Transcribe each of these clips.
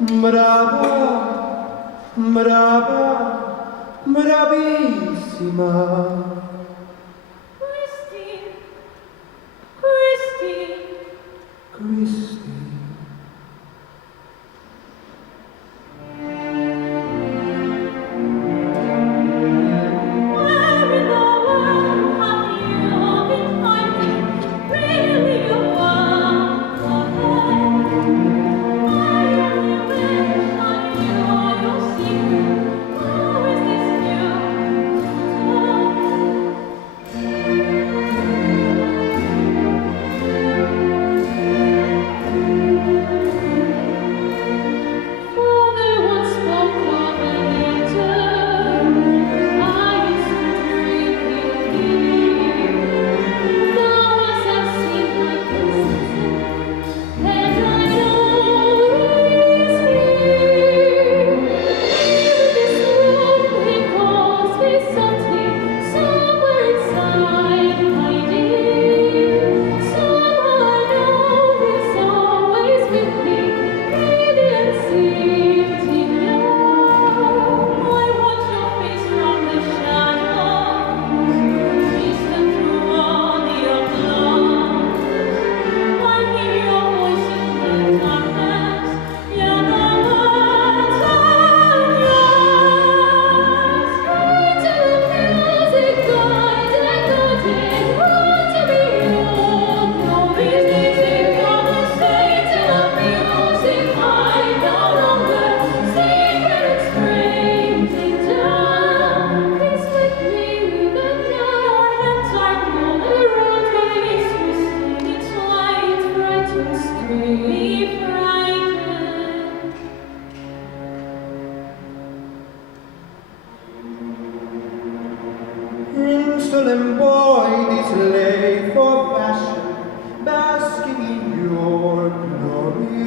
Brava, brava, bravissima. Christine, Christine, Christine. where in the world have you been hiding? Really, you are ahead. I only wish I knew all your secrets. How is this new to tell? Father once spoke of an angel. I used to dream him. Now as I've seen my princess, and I know he's here. In this room he calls me softly, somewhere inside my dear. Somehow I know he's always with me. Radiant sitting young. I watch your face from the shadows, distant through all the applause. I hear your voice in the darkness. You're the words of yours. Straight to the music, guided, guided, run to be yours. No business gonna say to the music. I no longer secret and screaming down. Please with me, then now your hands are cold. The road is twisting its light, frightened, screaming, frightened. Insolent boy, this slave for fashion, basking in your glory.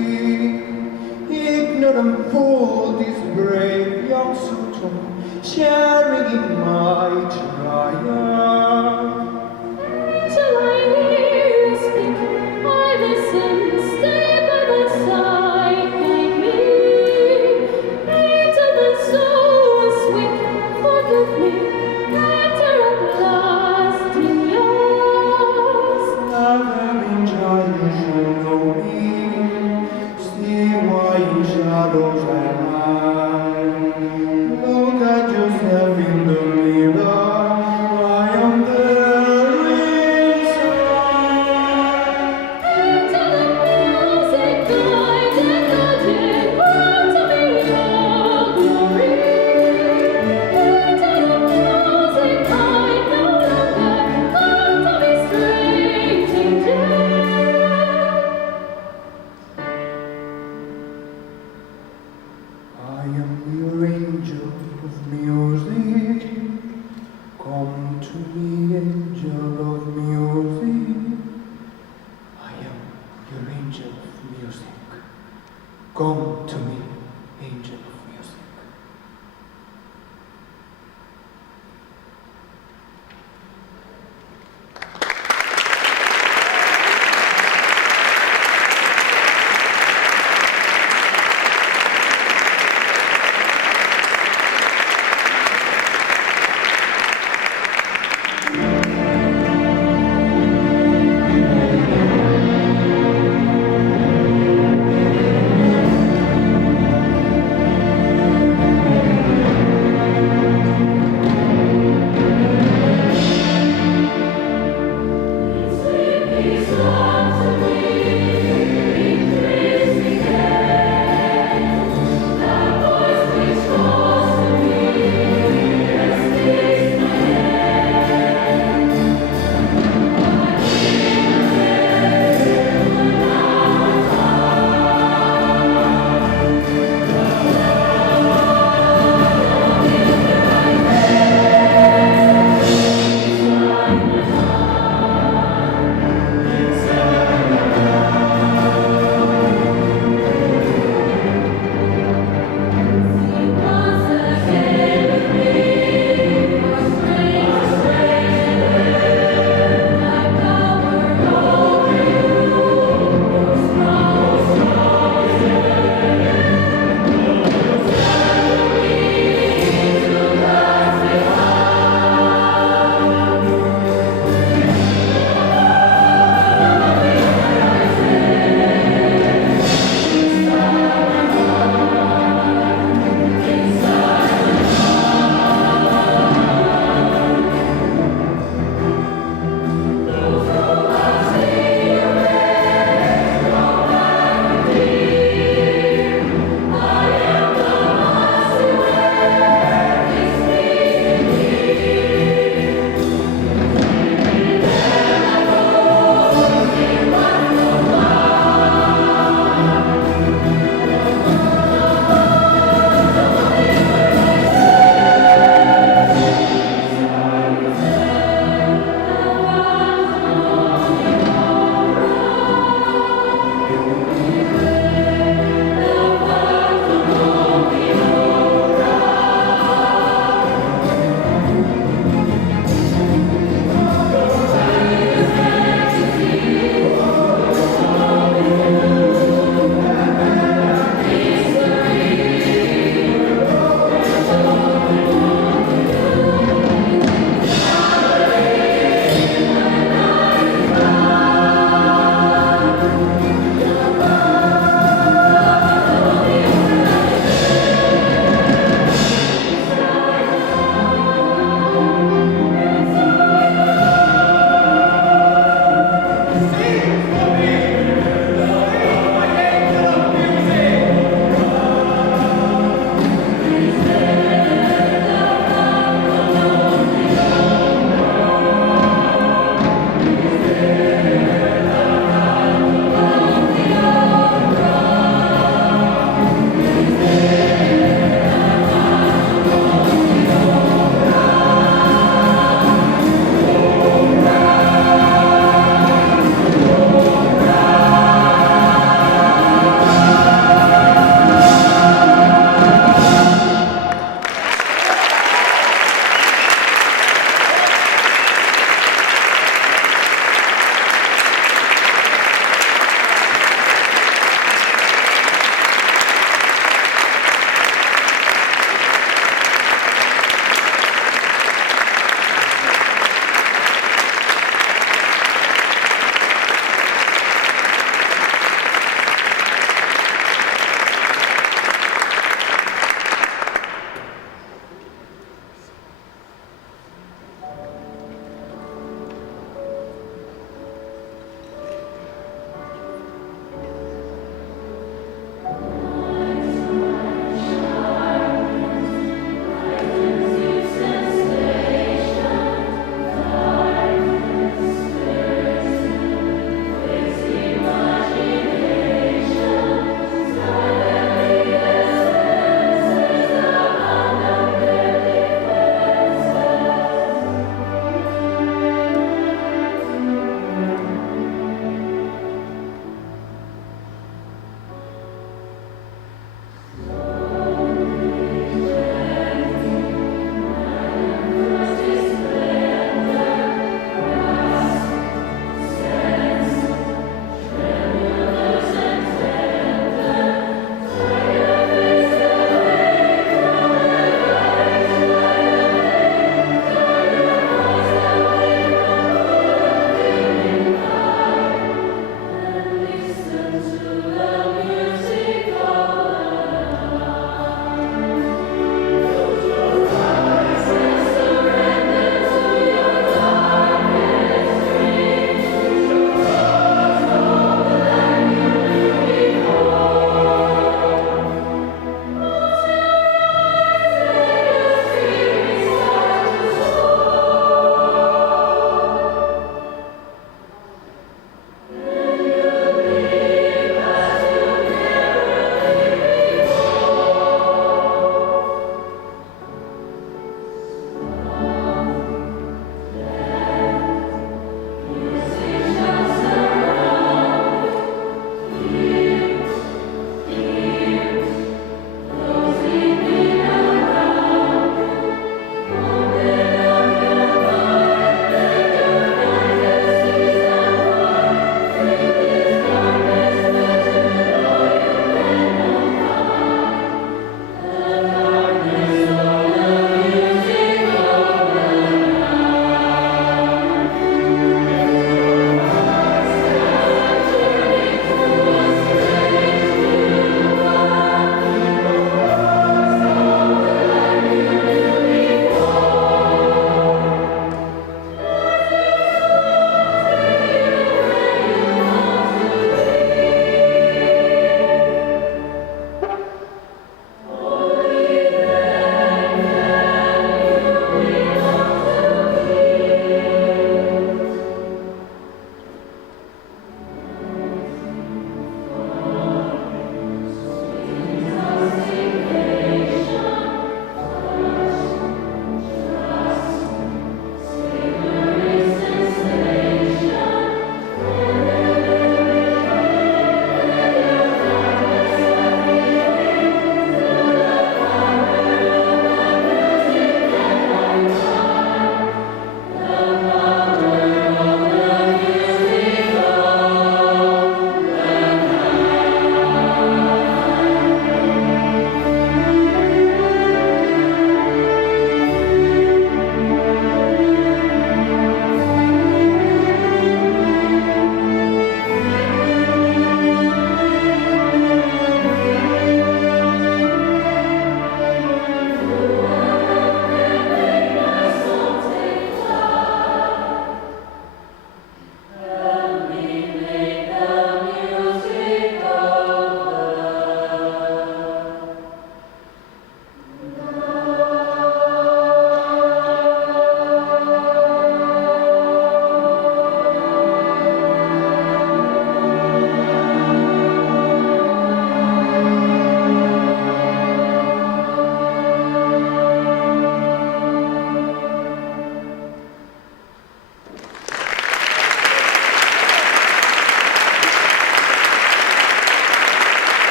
Ignorant fool, this brave young suitor, sharing in my triumph. Till I hear you speak, I listen, stay by my side, guide me. Little my soul is weak, forgive me. Better at last in yours. Loving child, you should know me. See why in shadows I hide. Look at yourself in the mirror.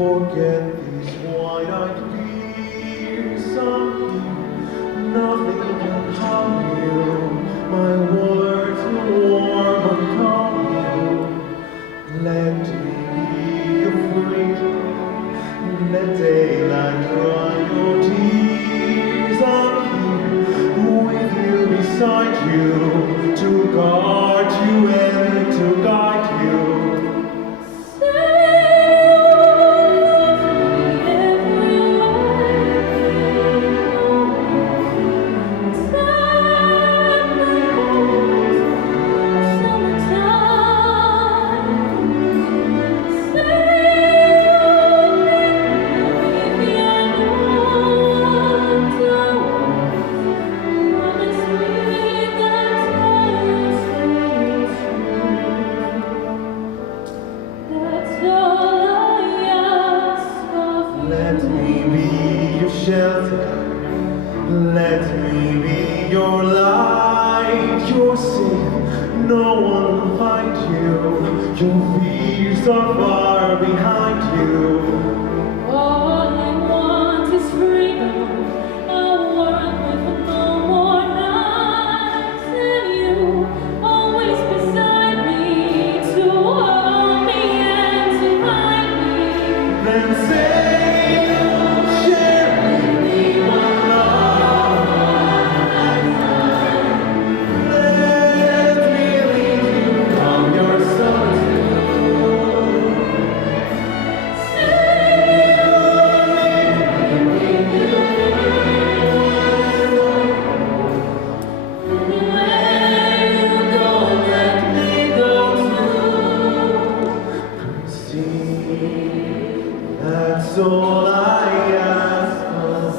forget these wide-eyed fears of you. Nothing can harm you. My words will warm and calm you. Let me be your freedom. Let daylight dry your tears. I'm here with you, beside you, to guard you and to guide you. Let me be your shelter. Let me be your light, your safe. No one will find you. Your fears are far behind you. All I want is freedom, a world with no more nights, and you always beside me to hold me and to guide me. Then say you'll share with me one love. Let me lead you from your solitude. Where you go, let me go too. See, that's all I ask of.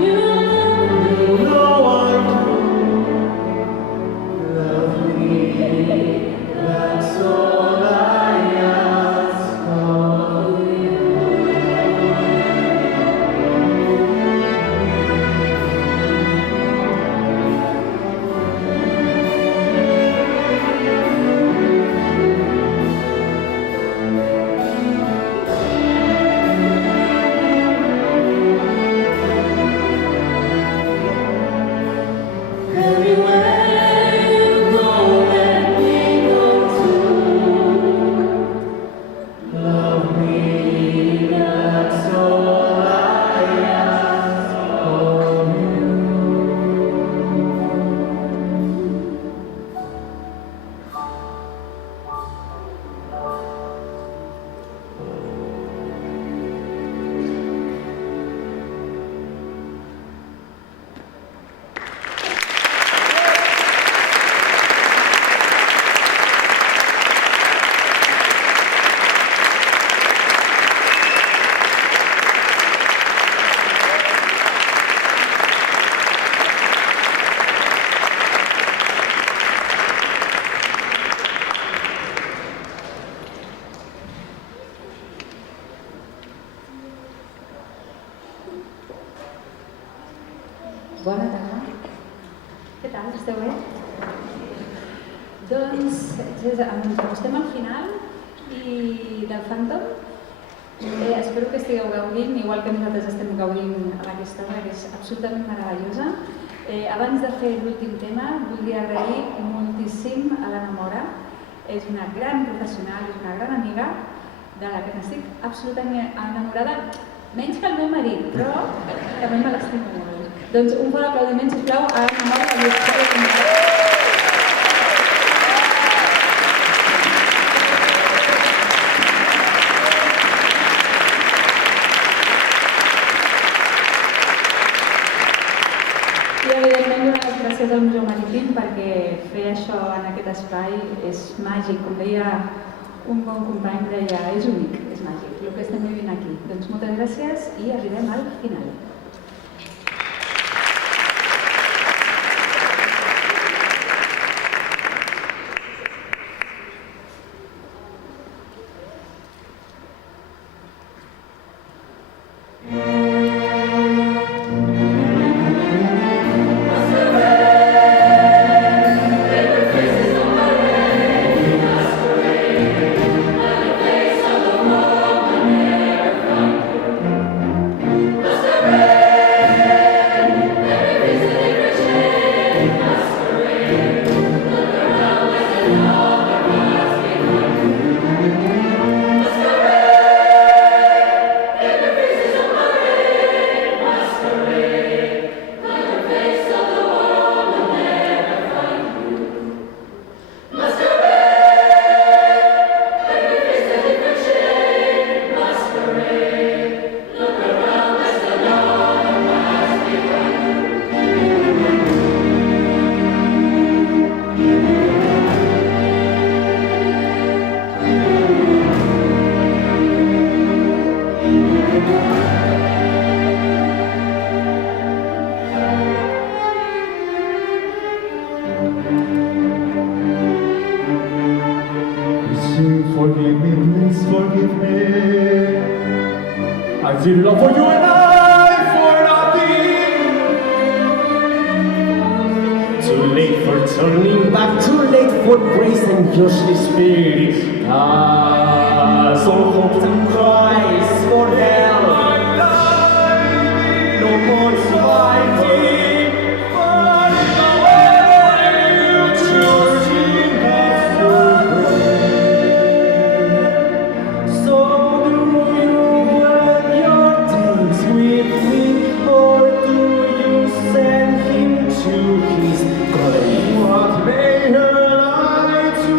You know I do. Love me, that's all I ask of you. Anywhere you go, let me go too. Love me, that's all I ask of you. Bona tarda. Què tal? Esteu bé? Doncs ens acostem al final del Phantom. Espero que estigueu gaudint, igual que nosaltres estem gaudint amb aquesta obra, que és absolutament meravellosa. Abans de fer l'últim tema, voldria agrair moltíssim a l'Anna Mora. És una gran professional, és una gran amiga, de la que n'estic absolutament enamorada, menys que el meu marit, però també me l'estimo molt. Doncs un fort aplaudiment, sisplau, a l'Anna Mora, que li està I evidentment donar les gràcies al Museu Marítim perquè fer això en aquest espai és màgic. Com deia un bon company, deia, és únic, és màgic, el que estem vivint aquí. Doncs moltes gràcies i arribem al final. Forgive me, please forgive me. I did love for you and I for nothing. Too late for turning back, too late for grace and Yoshi spirit. Soul hopes and cries for help. No more fighting, fighting away. Choosing us to break. So do you end your days with me, or do you send him to his grave? What may her I do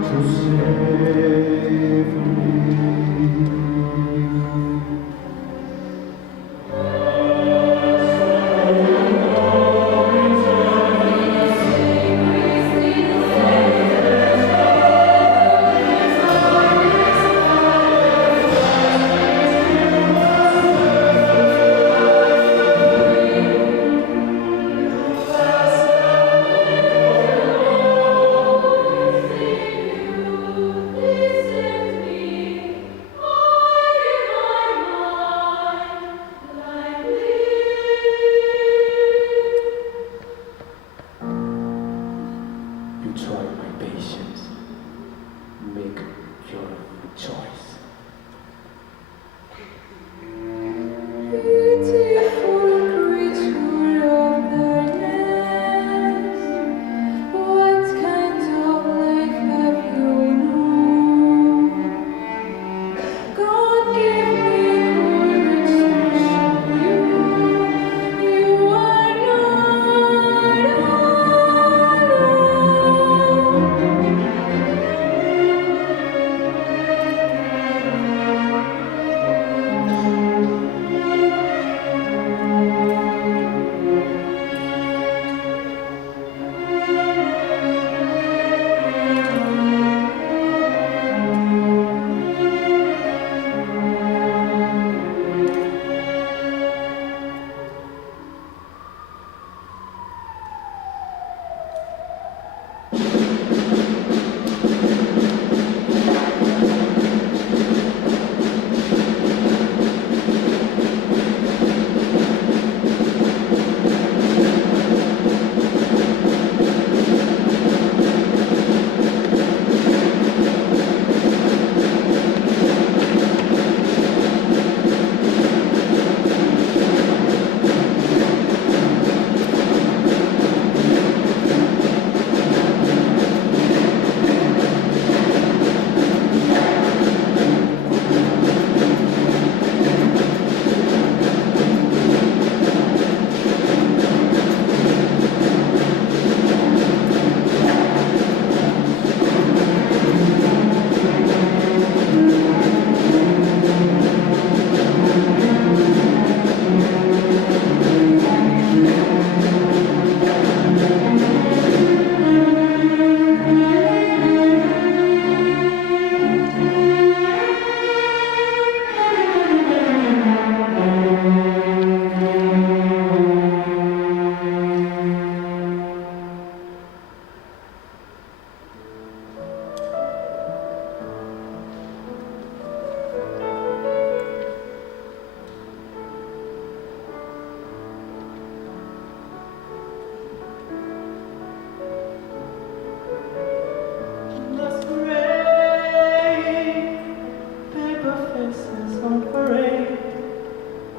to save me? You tried my patience. Make your choice. Beautiful creature of the nest, what kind of life have you known? God give me courage to show you, you are not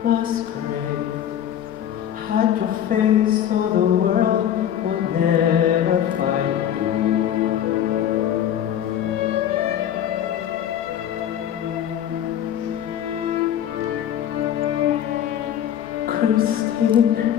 Masquerade, hide your face so the world will never find you. Christine,